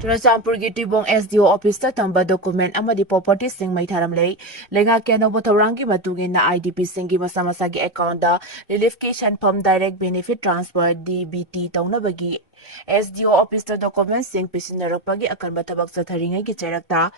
Churachanpur gi Tibong SDO office ta tamba document amadi property sing mai Tharamle lenga keno botharangi matugin na IDP Singgi masa gi account da relification from direct benefit transfer DBT taunabagi SDO office ta document sing pisinarapagi akan bathabak satharingai gi cherakta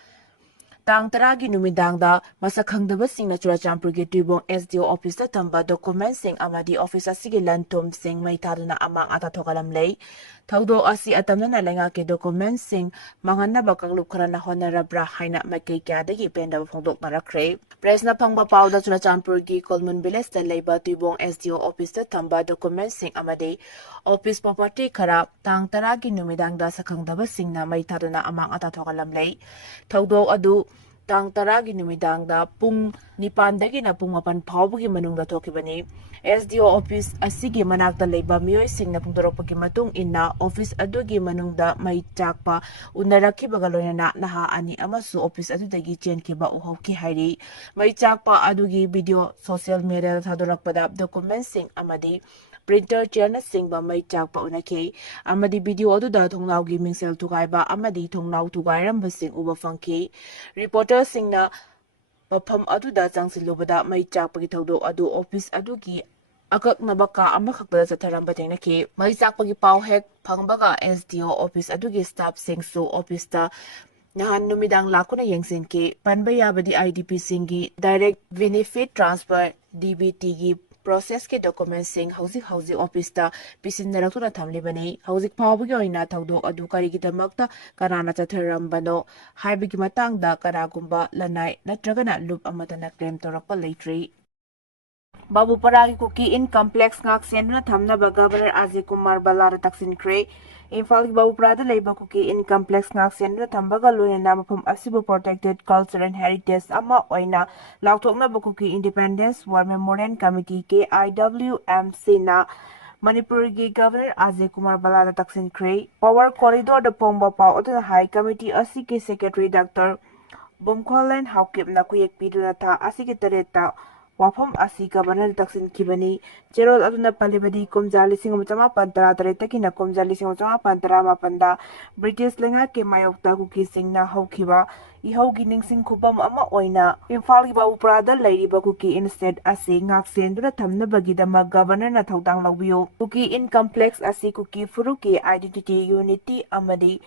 Tang taragi numidangda masakhangdaba singna Churachanpur gi Tibong SDO office ta tamba document sing amadi office asigi lantom sing mai thaduna amang ata thokalam lei thaudo asi atamna lenga ke document sing mangana bakanglup kharana honarabra haina makai kyadagi penda phongdok narakre press na phangba pawda Churachanpur gi Kolmun village ta leiba Tibong SDO office ta tamba document sing amadi office property khara tang taragi numidangda sakhangdaba singna mai thaduna amang ata thokalam lei thaudo adu Tang taragi numidangda pung nipandagi na pung mapan phawbagi manungda thokibani SDO office asigi manakta leiba miyoi singna pungdoropagi matung inna office adugi manungda mai chakpa unarakhibaga loinana naha ani amasu office adudagi chenkiba uhauki hairi mai chakpa adugi video social media thadorakpada documents sing amadi printer chairna singba mai chakpa unakhe amadi video aduda thongnawgi mingsel thugaiba amadi thongnau thugairamba sing uba fangki reporter singna mafam aduda changsilubada mai chakpagi thaudo adu office adugi akaknaba ka amakhakpada chatharamba tengnaki mai chakpagi paw hek phangbaga SDO office adugi staff singsu office ta nahan numidang lakuna yengsin ke panba yabadi IDP Singgi direct benefit transfer DBT gi process ke documents sing housing office ta pisin narakuna thamlibani housing phawbagi oina thawdok adu karigi damakta karana chatharambano haibigi matangda karagumba lanai natragana loop amatana claim torakpa leitri Babu Paragi Kuki in complex Ngak Senduna Thamnaba Governor Ajay Kumar Balara Taksinkhre Imphal ki Babu Parada Leiba Kuki in complex Ngak Senduna Thambaga Loina Mafam Asibu protected culture and heritage ama oina Lauthokna Kuki Independence War Memorial Committee KIWMC na Manipur gi Governor Ajay Kumar Balara Taksinkhre Power Corridor the Pongba Pau Otana High Committee Asiki Secretary Dr. Bumkholen Haukip na kuyek piduna ta Asiki Tareta Wafam asi Governor Taksinkhre Gerald aduna palibadi kumjali singum chama pantara tareta na kumjali singum chama pantara mapanda British lenga ke mayokta kuki singna haukiba ihaugi ningsing khubam ama oina Imphal gi Babu Parada leiriba kuki instead asi ngak senduna thamnabagi dama Governor na thaudang lawbiyo kuki in complex asi kuki furuki identity unity amadi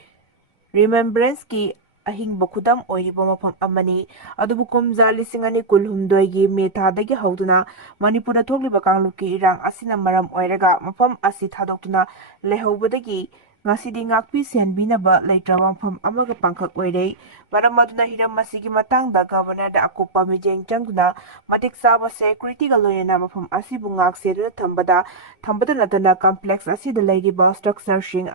remembrance ki ahingba khudam oiriba mafam amani adubu kumjali singani kulhumdoi gi methadagi hauduna manipura thogliba kangluki irang asina maram oiraga mafam asi thadoktuna lehobadagi ngasidi ngakpi senbinaba leitraba mafam amaga pangkhak oirei maram aduna hiram masigi matangda governor da akupa mijeng changduna matik saba security ga loyena mafam asibu ngak seduna thambada natana complex asida leiriba structure sing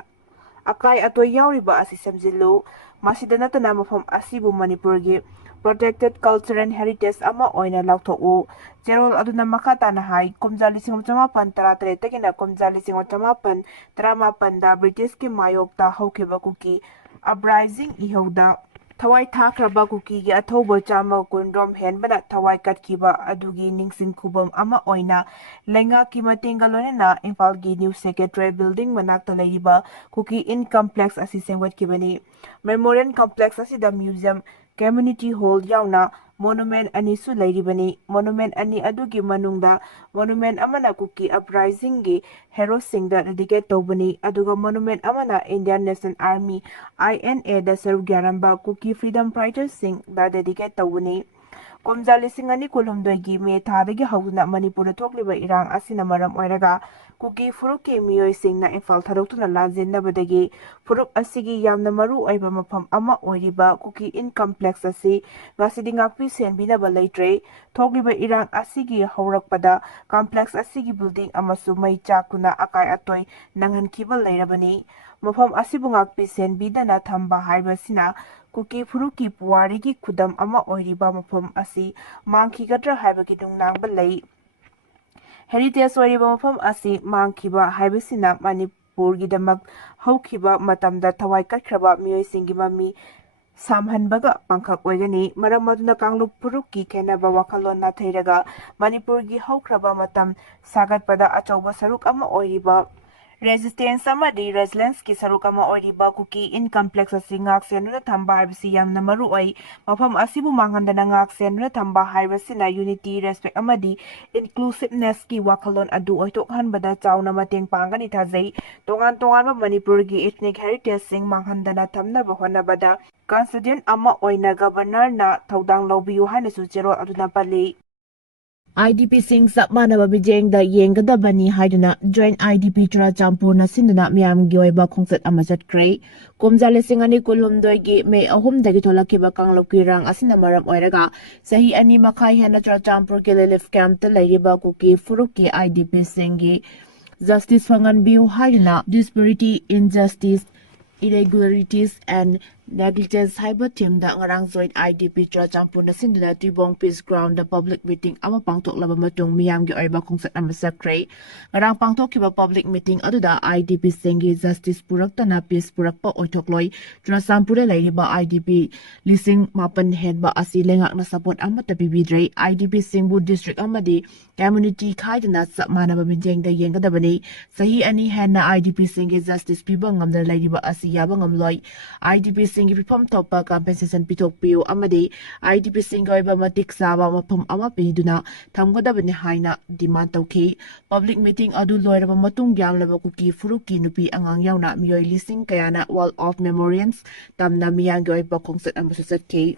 akai atoi yauriba asi samjilu masida natana mafam asibu manipur gi protected culture and heritage ama oina lauthoku Gerald aduna makata na hai kumjali singom chama pan tara tere tekina kumjali singom chama pan drama panda British ki mayokta hokeba kuki uprising ihauda Thawai thakraba kuki gi athobo chama kundrom henbana thawai katkiba adugi ningsing khubam ama oina lenga ki matenga loina Imphal gi new secretary building manakta leiba kuki in complex asi sengwat kibani memorial complex asi the museum community hall yauna monument ani su leiribani monument ani adugi manungda monument amana kuki uprising gi hero singda dedicate tobani aduga monument amana Indian National Army INA da serve gyaramba kuki freedom fighters sing da dedicate tobani Komjali singani kulhumdoi me thadagi hauna Manipur thokliba irang asina maram oiraga kuki furuki miyoi singna Imphal thadoktuna lanjennabadagi furup asigi yamna maru oiba mafam ama oiriba kuki in complex asi ngasidi ngakpi senbinaba leitre thokliba irang asigi haurakpada complex asigi building amasu mai chakuna akai atoi nanghankhiba leirabani mafam asibu ngakpi senbidana thamba haibasina kuki furuki puwarigi khudam ama oiriba mafam asi mangkhigadra haibagi dungnangba lei heritage oiriba mafam asi mangkhiba haibasina Manipur gi damak haukiba matamda thawai katkraba miyoi singi mami samhanbaga pangkhak oigani maram aduna kanglup furuki khenaba wakalon na thairaga Manipur gi haukraba matam sagatpada achauba saruk ama oiriba resistance amadi resilience ki saruk ama oiriba kuki in complex asi ngak senuna thamba haibasi yamna maru oi mafam asibu manghandana ngak senuna thamba haibasina unity respect amadi inclusiveness ki wakalon adu oitok hanbada chauna mateng pangani thajai tongan tongan ba manipur gi ethnic heritage sing manghandana thamna ba honabada constituent ama oina governor na thodang lobiyu haina su chero aduna pali IDP sing sapmanaba bijeng da yengadabani haiduna joint IDP Churachanpur na sinduna miyam gyoiba khongset ama chatkre kumjale singani kulumdoi gi me ahum dagi tholakhiba kanglokki rang asina maram oiraga sahi ani makhai hena Churachanpur ke relief camp ta lairiba kuki furuki IDP singi justice fangan biu haiduna disparity injustice irregularities and negligence haiba team da ngarang joint IDP Churachanpur na sinduna tibong peace ground the public meeting ama pangtoklaba matung miyam gi oiba khongset ama sakre ngarang pangtokhiba public meeting aduda IDP sengi justice puraktana peace purakpa oithokloi Churachanpur lairiba IDP lising mapan henba asi lengak na support ama tapibidrei IDP singbu district amadi community khaidana sapmanaba bijeng da yengadabani sahi ani henna IDP singi justice piba ngamda lairiba asi yaba ngamloi IDP singi pipam topa compensation pitokpiu amadi IDP singi oiba matik saba mapam ama piduna thamgadabani haina demand tawki public meeting adu loiraba matung yamlaba kuki furuki nupi angang yauna miyoi lising kayana wall of memorials tamna miyangi oiba khongset amasu satke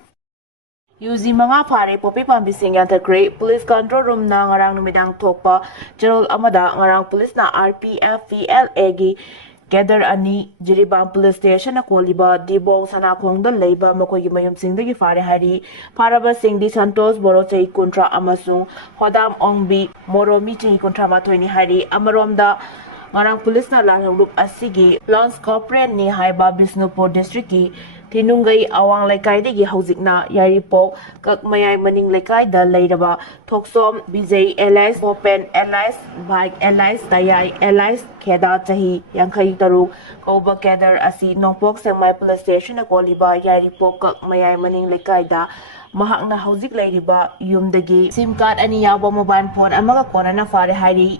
Yuzi mga pare popi pambising yantakre police control room na ngarang numidang thokpa general amada ngarang police na RPF PLA gi gather ani Jiribam police station na koliba dibong sana khongda leiba makogi mayum singdagi fare hari faraba singdi Santos Borochei kontra amasung Hodam Ongbi Moromi chei kontra mathoini hari amaromda ngarang police na langluk asigi Lance Corporate ni haiba Bisnupur district ki Tinungai awang laikai degi haujikna yaripok kakmayai maning laikai da leiraba thoksom Bijay Allies Open Allies Bike Allies Tayai Allies Kheda chahi yankhai taru kauba kedar asi nongpok sengmai police station na koliba yaripok kakmayai maning laikai da mahakna haujik leiriba yumdagi sim card ani yawa mobile phone amaga korana fare hari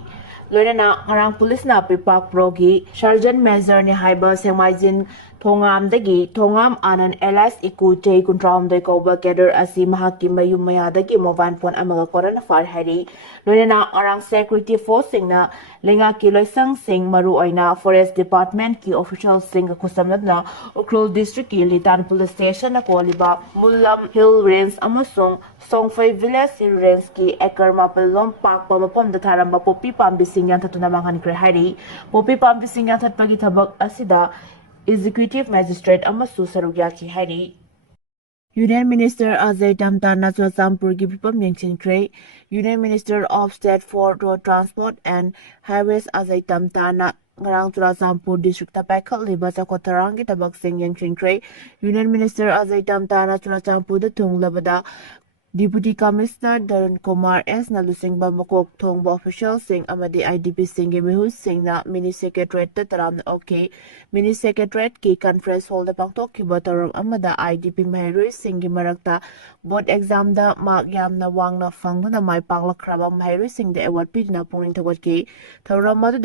loirana ngarang police na pipak progi sergeant major ni haiba sengmaijin thongam dagi thongam anan Allies iku chei kuntram dai kauba kedar asi mahaki mayum maya dagi mobile phone amaga korana far hari loirana ngarang security force singna lenga ki loisang sing maru oina forest department ki official sing kusamna ukrul district ki litan police station na koliba mullam hill range amasung songfai village range ki ekar mapalom park pa mapom da tharamba popi pambi singyan tatuna mangan kre hari popi pambi singyan thatpagi thabak asida executive magistrate amasu sarugyaki hari Union Minister Ajay Tamtana Churachanpur gi pipam yengchinkre Union Minister of State for Road Transport and Highways Ajay Tamtana ngarang Churachanpur district ta paikal liba chakotharang gi tabak sing yengchinkre Union Minister Ajay Tamtana Churachanpur da thunglabada Deputy Commissioner Darun Kumar S. na lusingba makok thongba official sing amadi IDP singi mihu sing na mini secretariat ta Tharamle okay mini secretariat ki conference hall da pangtok kiba taram amada IDP maherui singi marakta board exam da mark yamna wangna fangna mai paklakraba maherui sing da award pidna pungning thawat ki tharam madu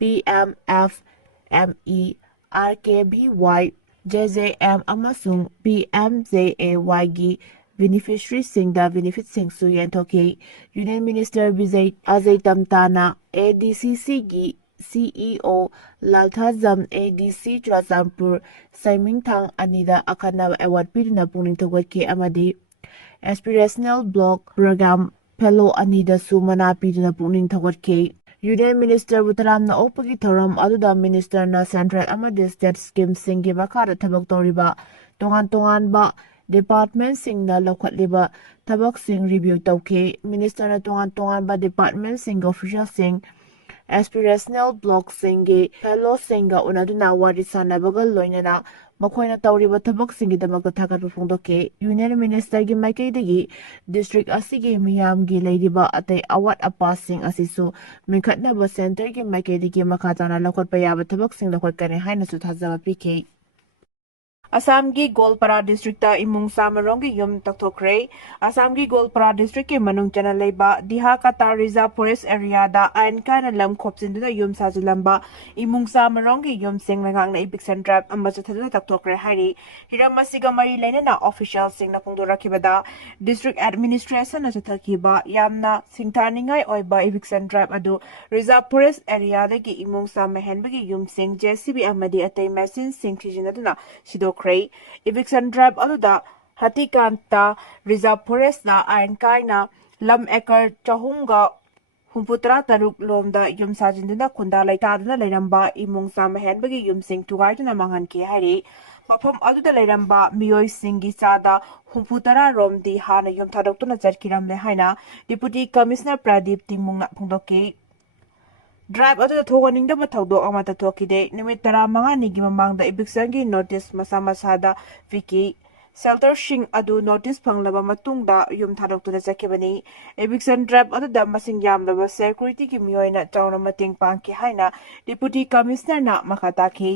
PMF ME RKBY JJM amasung PMJAY gi beneficiary sing da benefit sing su yentoke Union Minister Bijay Ajay Tamtana ADCC gi CEO Lalthazam ADC Churachanpur Saiming Thang Anida Akana Award Pidna Pungning Tawatke Amadi Aspirational Block Program Fellow Anida Sumana Pidna Pungning Tawatke Union Minister Butaram na opagi thoram aduda Minister na Central Amadi State Scheme Singgi Bakara Tabak Toriba Tongan ba Department sing na lokhatliba tabak sing review tawke Minister na tongan ba department sing official sing aspirational block singi fellow singa unaduna warisana bagal loinana makoina tawriba tabak singi damakta thakat phungdoke Union Minister gi maikaidagi district asigi miyam gi leiriba atai awat apa sing asisu minkhatna ba center gi maikaidagi makhatana lokhat payaba tabak sing lokhat kane haina su thajaba pk Assamgi Golpara districta imung samaronggi yum takthokre. Assamgi Golpara district ki manung chana leiba Diha Kata Reserve Forest area da ain kana lam khopsinduna yum sajulamba imung samaronggi yum sing lengang na ibik sendrap amma chathaduna takthokre hari. Hiramasiga mari lainana official sing na pungdorakibada district administration na chathakiba yamna singthaningai oiba ibik sendrap adu Reserve Forest area dagi imung samahenbagi yum sing JCB amadi atay machine sing thijinaduna sidokre eviction drive aluda hatikanta reserve forest na ain kaina lam ekar chahunga humputara taruk lomda yum sajinduna khunda laitaduna leiramba imung samahenbagi yumsing tugaiduna manghanke hari mafam aluda leiramba miyoi singi sada humputara romdi hana yum thadokuna charkiramle haina deputy commissioner Pradeep Tingmungna phungdoki Drive aduda thoganingdaba thawdok amata thokide numit 15 gi mamangda evictiongi notice masa-masada Viki shelter shing adu notice phanglaba matungda yum thadoktuda chakibani eviction drive aduda masing yamlaba security gi miyoina chawna mating pangki haina deputy commissioner na makataki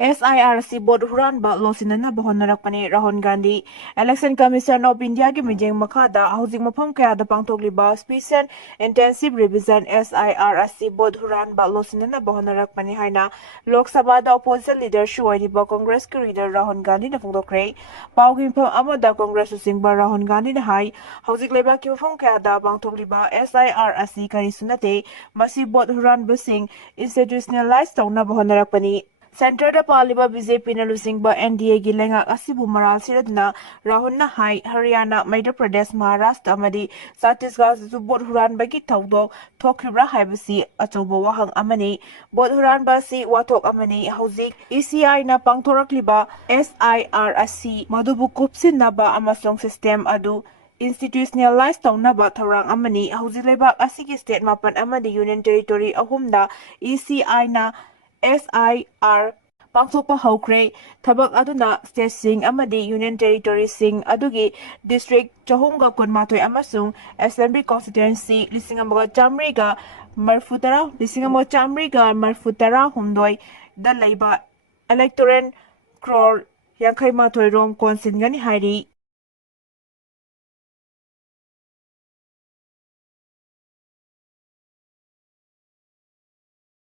SIRC board huranba losinana bahonnarakpani Rahul Gandhi Election Commission of India ki mijeng makhada housing mafam kaya da pangthokliba special intensive revision SIRC board huranba losinana bahonnarakpani haina Lok Sabha da opposition leader shuwairiba Congress ki leader Rahul Gandhi na phongdokre pawgi mafam amada Congress singba Rahul Gandhi na hai housing leba ki mafam kaya da pangthokliba SIRC kari sunate masi board huranba sing institutionalized tawna bahonnarakpani Center da paliba BJP na lusingba NDA gi lenga asibu maral siradna Rahul na hai Haryana Madhya Pradesh Maharashtra amadi Chhattisgarh su bot huran bagi thawdok thokhibra haibasi achobo wahang amani bot huran basi wathok amani hauzik ECI na pangthorakliba SIRC madubu kupsin naba amasong system adu institutionalized tawnaba tharang amani hauzik lebak asigi state mapan amadi union territory ahumna ECI na SIR pangthokpa haukhre thabak aduna state sing amadi union territory sing adugi district chahunga kunmathoi amasung assembly constituency lisingamoga chamriga marfutara humdoi da leiba electoral crore yankhai mathoi rom konsin gani hairi